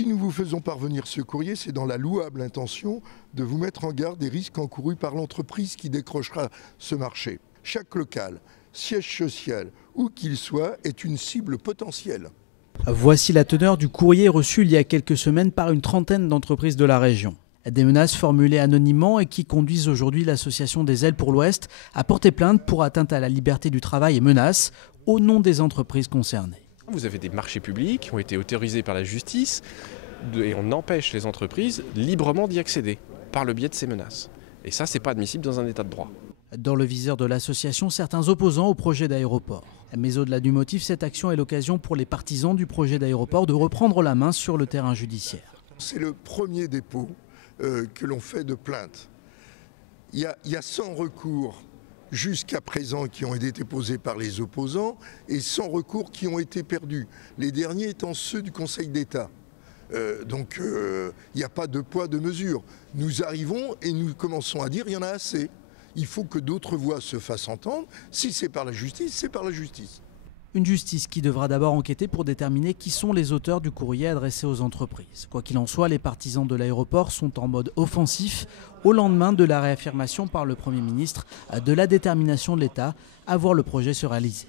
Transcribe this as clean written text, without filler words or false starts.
Si nous vous faisons parvenir ce courrier, c'est dans la louable intention de vous mettre en garde des risques encourus par l'entreprise qui décrochera ce marché. Chaque local, siège social, où qu'il soit, est une cible potentielle. Voici la teneur du courrier reçu il y a quelques semaines par une trentaine d'entreprises de la région. Des menaces formulées anonymement et qui conduisent aujourd'hui l'association des Ailes pour l'Ouest à porter plainte pour atteinte à la liberté du travail et menaces au nom des entreprises concernées. Vous avez des marchés publics qui ont été autorisés par la justice et on empêche les entreprises librement d'y accéder par le biais de ces menaces. Et ça, c'est pas admissible dans un état de droit. Dans le viseur de l'association, certains opposants au projet d'aéroport. Mais au-delà du motif, cette action est l'occasion pour les partisans du projet d'aéroport de reprendre la main sur le terrain judiciaire. C'est le premier dépôt que l'on fait de plainte. Il y a 100 recours jusqu'à présent qui ont été déposés par les opposants et 100 recours qui ont été perdus. Les derniers étant ceux du Conseil d'État. Donc il n'y a pas de poids, de mesure. Nous arrivons et nous commençons à dire il y en a assez. Il faut que d'autres voix se fassent entendre. Si c'est par la justice, c'est par la justice. Une justice qui devra d'abord enquêter pour déterminer qui sont les auteurs du courrier adressé aux entreprises. Quoi qu'il en soit, les partisans de l'aéroport sont en mode offensif au lendemain de la réaffirmation par le Premier ministre de la détermination de l'État à voir le projet se réaliser.